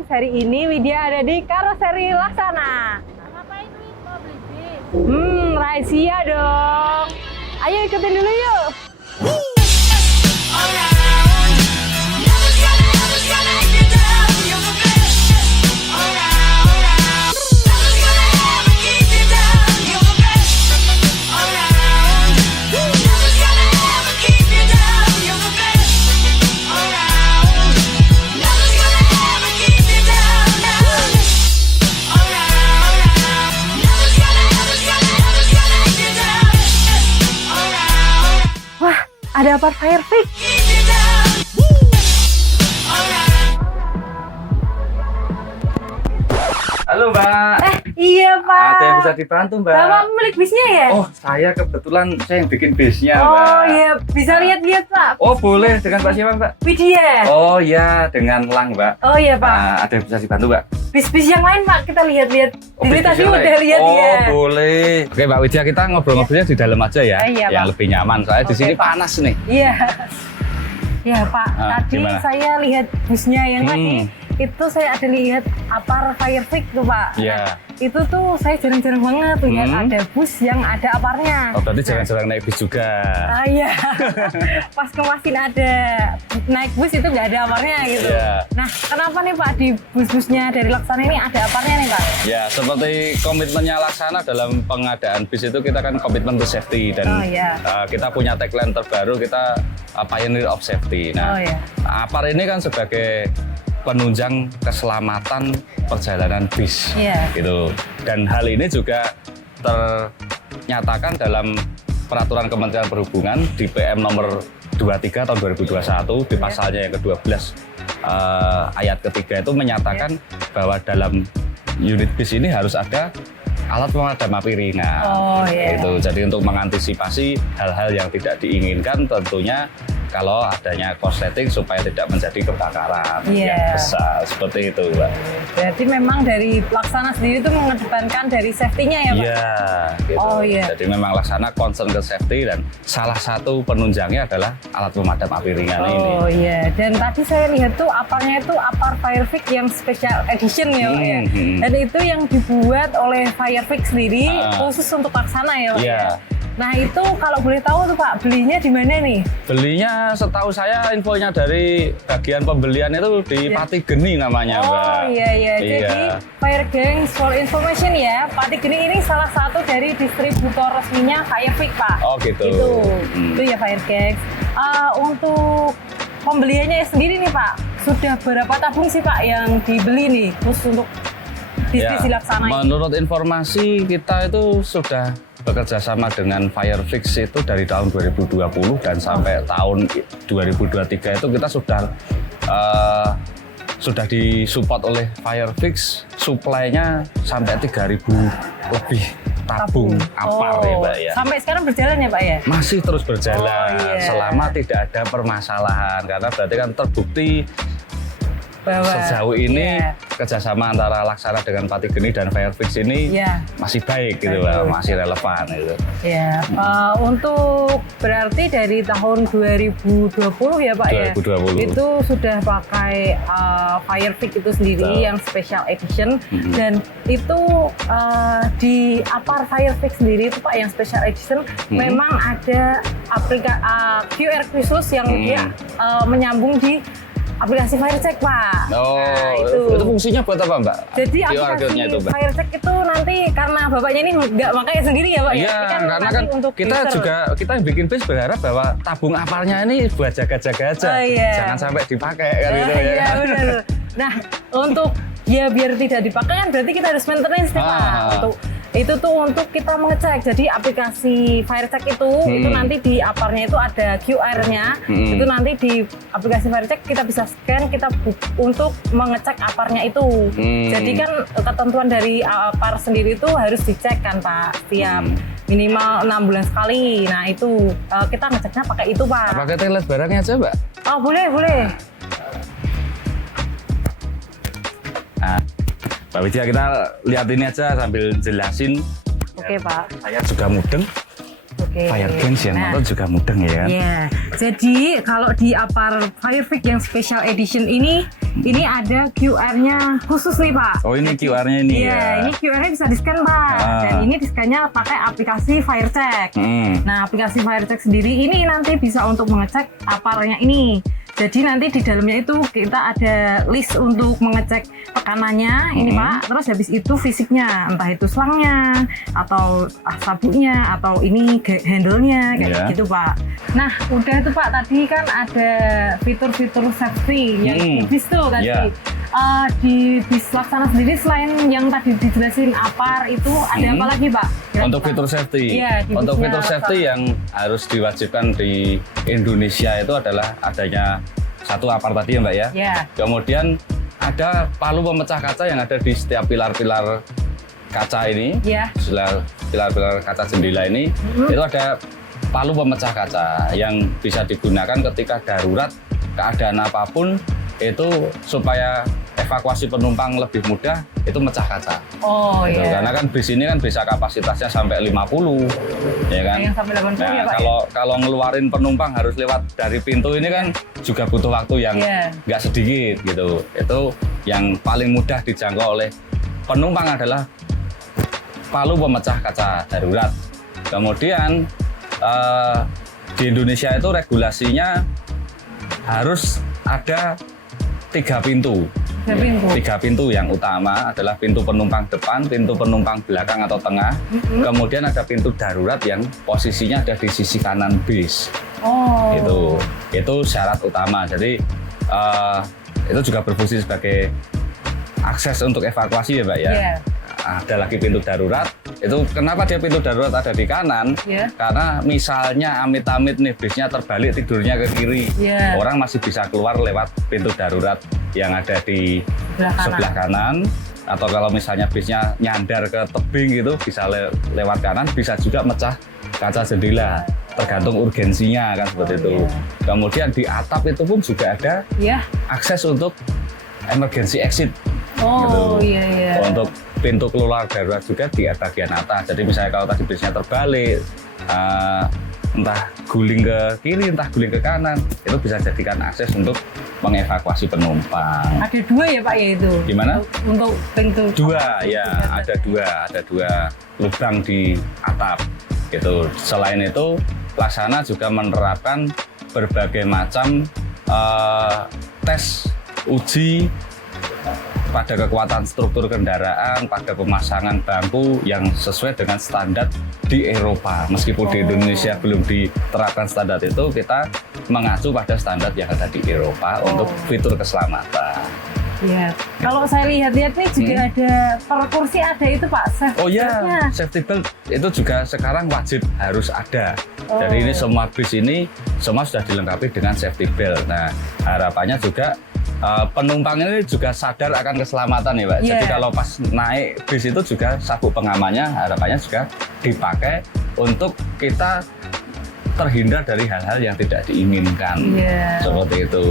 gengs, hari ini Widya ada di Karoseri Laksana. Ngapain nih? Mau beli bis? Rahasia dong. Ayo ikutin dulu yuk. Wah, ada apart Firefix. Halo Mbak, Iya Pak. ada yang bisa dibantu Mbak? Bapak pemilik bisnya ya? Oh saya kebetulan saya yang bikin bisnya Mbak. Oh iya, bisa lihat-lihat Pak. Oh boleh, dengan Mbak siapa Mbak? Widya. Oh iya, dengan Lang Mbak. Oh iya Pak. Nah, ada yang bisa dibantu Mbak? Bis-bis yang lain Pak, kita lihat-lihat. Jadi bis tadi yang udah lain? lihat Oh ya. boleh. Oke Mbak Widya, kita ngobrol-ngobrolnya di dalam aja ya. Iya, yang Pak. lebih nyaman, soalnya di Oke, sini Pak. panas nih. Iya. Ya Pak, Ah, tadi gimana? saya lihat busnya yang tadi. Hmm. Itu saya ada lihat apar Firefix tuh Pak. Iya. Itu tuh saya jarang-jarang banget lihat ada bus yang ada aparnya. Oh berarti jarang-jarang naik bis juga. Ah iya. Pas kemasin ada naik bus itu nggak ada aparnya gitu. Iya. Nah, kenapa nih Pak di bus-busnya dari Laksana ini ada aparnya nih Pak? Ya, seperti komitmennya Laksana dalam pengadaan bis itu kita kan komitmen to safety dan Oh, iya. kita punya tagline terbaru, kita pioneer of safety. Nah, Oh, iya. APAR ini kan sebagai penunjang keselamatan perjalanan bis, Iya. gitu. Dan hal ini juga ternyatakan dalam peraturan Kementerian Perhubungan di PM nomor 23 tahun 2021 di pasalnya yang ke-12 ayat ketiga itu menyatakan bahwa dalam unit bis ini harus ada alat pemadam api ringan. Oh, iya. Gitu. Jadi untuk mengantisipasi hal-hal yang tidak diinginkan tentunya kalau adanya korsleting supaya tidak menjadi kebakaran Iya. yang besar seperti itu, Mbak. Berarti memang dari Laksana sendiri itu mengedepankan dari safety-nya ya Pak? Iya, gitu. Oh, iya. Jadi memang Laksana concern ke safety dan salah satu penunjangnya adalah alat pemadam api ringan ini. Oh iya, dan tadi saya lihat tuh aparnya itu apar Firefix yang special edition ya Pak ya. Dan itu yang dibuat oleh Firefix sendiri khusus untuk Laksana ya Pak. Iya. Ya? Nah itu kalau boleh tahu tuh Pak, belinya di mana nih? Belinya setahu saya infonya dari bagian pembelian itu di Pati Geni namanya, Mbak. Oh iya. Jadi Fire Gangs for information ya, Pati Geni ini salah satu dari distributor resminya Firefix Pak. Oh gitu. Itu ya Fire Gangs. Untuk pembeliannya sendiri nih Pak, sudah berapa tabung sih Pak yang dibeli nih khusus untuk bis-bis di Laksana ini? Menurut informasi kita itu sudah bekerja sama dengan Firefix itu dari tahun 2020 dan sampai tahun 2023 itu kita sudah disupport oleh Firefix, suplainya sampai 3.000 lebih tabung apar ya Mbak ya. Sampai sekarang berjalan ya Pak ya? Masih terus berjalan selama tidak ada permasalahan karena berarti kan terbukti Bahwa sejauh ini kerjasama antara Laksana dengan Pati Geni dan Firefix ini masih baik gitu Mbak, masih relevan gitu. Ya, untuk berarti dari tahun 2020 ya Pak 2020. ya? Itu sudah pakai Firefix itu sendiri yang special edition dan itu di apar Firefix sendiri itu Pak yang special edition memang ada QR khusus yang dia menyambung di aplikasi Firecheck Pak. Oh, nah, itu fungsinya buat apa Mbak? Jadi QR code-nya itu, aplikasi Mbak? Firecheck itu nanti karena bapaknya ini nggak pakai sendiri ya Pak? Iya, ya? Ini karena nanti kan untuk kita user. juga kita yang bikin bis berharap bahwa tabung aparnya ini buat jaga-jaga aja, Oh, iya. jangan sampai dipakai kan gitu Iya ya. benar. Nah untuk biar tidak dipakai kan berarti kita harus maintenance nih Pak. Untuk itu tuh untuk kita mengecek. Jadi aplikasi Firecheck itu nanti di aparnya itu ada QR-nya. Itu nanti di aplikasi Firecheck kita bisa scan untuk mengecek aparnya itu. Jadi kan ketentuan dari apar sendiri itu harus dicek kan Pak setiap minimal 6 bulan sekali. Nah itu kita ngeceknya pakai itu Pak. Pakai teles barangnya aja Mbak. Oh boleh. Nah, Mbak Widya kita lihat ini aja sambil jelasin. Oke Pak. Saya juga mudeng. Oke. Fire Dance yang Nah, nonton juga mudeng ya kan? Iya, jadi kalau di Apar Firefic yang Special Edition ini ada QR-nya khusus nih Pak. Oh ini QR-nya ini Iya, ya? ini QR-nya bisa di-scan Pak. Dan ini di-scan-nya pakai aplikasi FireCheck. Nah, aplikasi FireCheck sendiri ini nanti bisa untuk mengecek aparnya ini. Jadi nanti di dalamnya itu kita ada list untuk mengecek tekanannya ini Pak. Terus habis itu fisiknya, entah itu selangnya atau sabuknya atau ini handle-nya kayak gitu Pak. Nah, udah itu Pak, tadi kan ada fitur-fitur safety yang di bis tuh tadi. Di bis Laksana sendiri selain yang tadi dijelasin Apar itu ada apa lagi Pak? Untuk fitur safety, untuk fitur safety yang harus diwajibkan di Indonesia itu adalah adanya satu Apar tadi ya Mbak ya. Kemudian ada palu pemecah kaca yang ada di setiap pilar-pilar kaca ini, pilar-pilar kaca jendela ini, itu ada palu pemecah kaca yang bisa digunakan ketika darurat keadaan apapun itu supaya evakuasi penumpang lebih mudah itu mecah kaca. Oh gitu. iya. Karena kan bis ini kan bisa kapasitasnya sampai 50 ya kan. Yang sampai 80 nah, ya Pak. Kalau ngeluarin penumpang harus lewat dari pintu ini kan juga butuh waktu yang nggak sedikit gitu. Itu yang paling mudah dijangkau oleh penumpang adalah palu pemecah kaca darurat. Kemudian di Indonesia itu regulasinya harus ada 3 pintu. 3 pintu yang utama adalah pintu penumpang depan, pintu penumpang belakang atau tengah. Kemudian ada pintu darurat yang posisinya ada di sisi kanan bis. Itu syarat utama. Jadi itu juga berfungsi sebagai akses untuk evakuasi ya Mbak ya. Ada lagi pintu darurat. Itu kenapa dia pintu darurat ada di kanan? Karena misalnya amit-amit nih bisnya terbalik tidurnya ke kiri, orang masih bisa keluar lewat pintu darurat yang ada di sebelah kanan. Atau kalau misalnya bisnya nyandar ke tebing gitu bisa lewat kanan, bisa juga mecah kaca jendela. Tergantung urgensinya kan seperti itu. Kemudian di atap itu pun juga ada akses untuk emergency exit. Untuk pintu keluar darurat juga di bagian atas. Jadi misalnya kalau tadi bisnya terbalik, entah guling ke kiri, entah guling ke kanan, itu bisa jadikan akses untuk mengevakuasi penumpang. Ada 2 ya Pak ya itu? Gimana? Untuk pintu? 2 ya, ada dua lubang di atap. Gitu. Selain itu, Laksana juga menerapkan berbagai macam tes uji pada kekuatan struktur kendaraan, pada pemasangan bangku yang sesuai dengan standar di Eropa. Meskipun di Indonesia belum diterapkan standar itu, kita mengacu pada standar yang ada di Eropa untuk fitur keselamatan. Iya. Kalau saya lihat-lihat nih juga ada per kursi ada itu Pak. Safety belt itu juga sekarang wajib harus ada. Jadi ini semua bis ini semua sudah dilengkapi dengan safety belt. Nah, harapannya juga penumpang ini juga sadar akan keselamatan ya Pak. Jadi kalau pas naik bis itu juga sabuk pengamannya harapannya juga dipakai untuk kita terhindar dari hal-hal yang tidak diinginkan. Seperti itu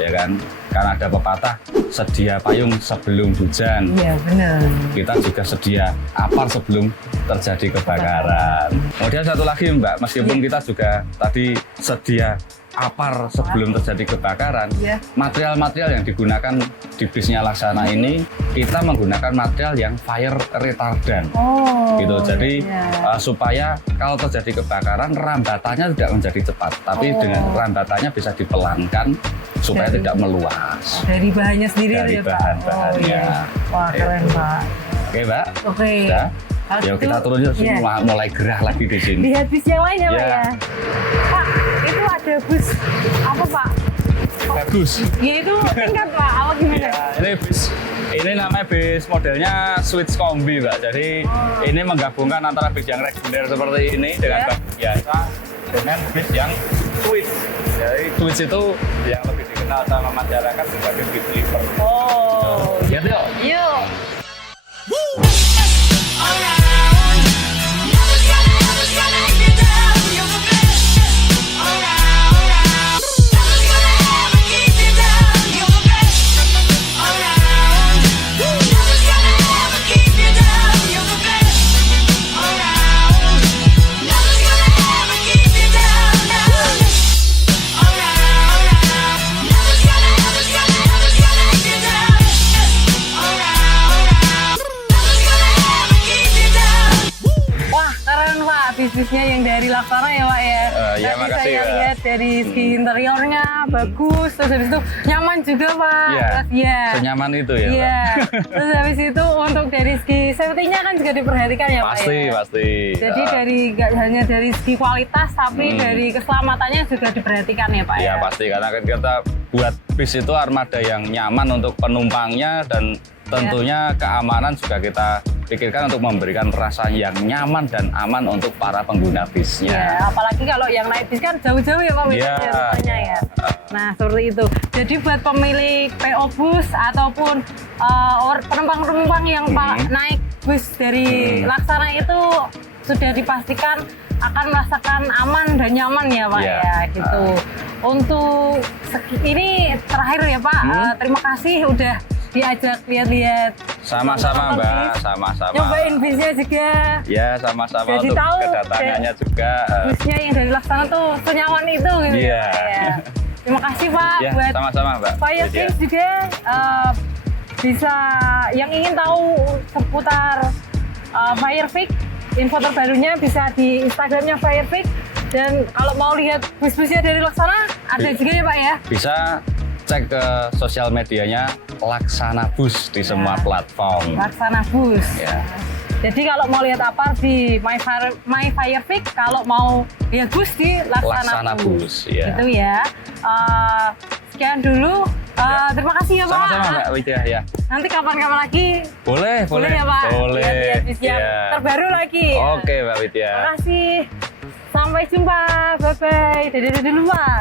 ya kan. Karena ada pepatah sedia payung sebelum hujan. Iya benar. Kita juga sedia apar sebelum terjadi kebakaran. Kemudian satu lagi Mbak, meskipun kita juga tadi sedia apar sebelum terjadi kebakaran, material-material yang digunakan di bisnya Laksana ini kita menggunakan material yang fire retardant. Gitu. Jadi supaya kalau terjadi kebakaran rambatannya tidak menjadi cepat, tapi dengan rambatannya bisa dipelankan supaya tidak meluas. Dari bahannya sendiri dari ya Pak. bahan-bahannya. Wah keren Pak. Oke Mbak. Sudah. Yuk kita turun yuk, mulai gerah lagi di sini. Lihat bis yang lain ya Pak ya. Pak, itu ada bus apa Pak? Bus. Ya itu tingkat Pak, apa gimana? Ini bis. Ini namanya bis modelnya switch kombi Mbak. Jadi ini menggabungkan antara bis yang reguler seperti ini dengan bus biasa dengan bis yang switch. Jadi switch itu yang lebih dikenal sama masyarakat sebagai bis sleeper. Lihat yuk. Yuk. Laksana ya Pak ya. Ya, Tadi makasih, saya Pak. lihat dari segi interiornya bagus, terus habis itu nyaman juga Pak. Iya. Iya. Senyaman itu ya, Iya. Mbak. Terus habis itu untuk dari segi safety-nya kan juga diperhatikan ya Pak Pasti, ya. pasti. Jadi dari nggak hanya dari segi kualitas tapi dari keselamatannya juga diperhatikan ya Pak Ya ya. pasti, karena kan kita buat bis itu armada yang nyaman untuk penumpangnya dan tentunya keamanan juga kita pikirkan untuk memberikan rasa yang nyaman dan aman untuk para pengguna bisnya. Ya, apalagi kalau yang naik bis kan jauh-jauh ya Pak Iya. rutenya ya. Nah, seperti itu. Jadi buat pemilik PO bus ataupun penumpang-penumpang yang naik bus dari Laksana itu sudah dipastikan akan merasakan aman dan nyaman ya Pak Iya. ya gitu. Untuk ini terakhir ya Pak, terima kasih udah diajak lihat-lihat. Sama-sama nonton Mbak, bis. sama-sama. Nyobain bisnya juga. Ya sama-sama Jadi untuk tahu, kedatangannya juga. Busnya yang dari Laksana tuh senyaman itu gitu Iya. ya, Pak, ya. Terima kasih Pak Ya buat sama-sama Mbak. Fire Widya. Fix juga bisa yang ingin tahu seputar Fire Fix, info terbarunya bisa di Instagramnya Fire Fix. Dan kalau mau lihat bus-busnya dari Laksana ada juga ya Pak ya. Bisa cek ke sosial medianya Laksana Bus di semua platform. Laksana Bus. Ya. Jadi kalau mau lihat apa di My Fire Fix, kalau mau lihat bus di Laksana Laksana Bus, ya. Itu ya. Sekian dulu. Ya. Terima kasih ya Pak. Sama-sama Mbak Widya ya. Nanti kapan-kapan lagi Boleh ya Pak. Boleh. Lihat bis yang Ya. terbaru lagi. Oke Mbak Widya. Terima kasih. Sampai jumpa. Bye bye. Dadah dulu Pak.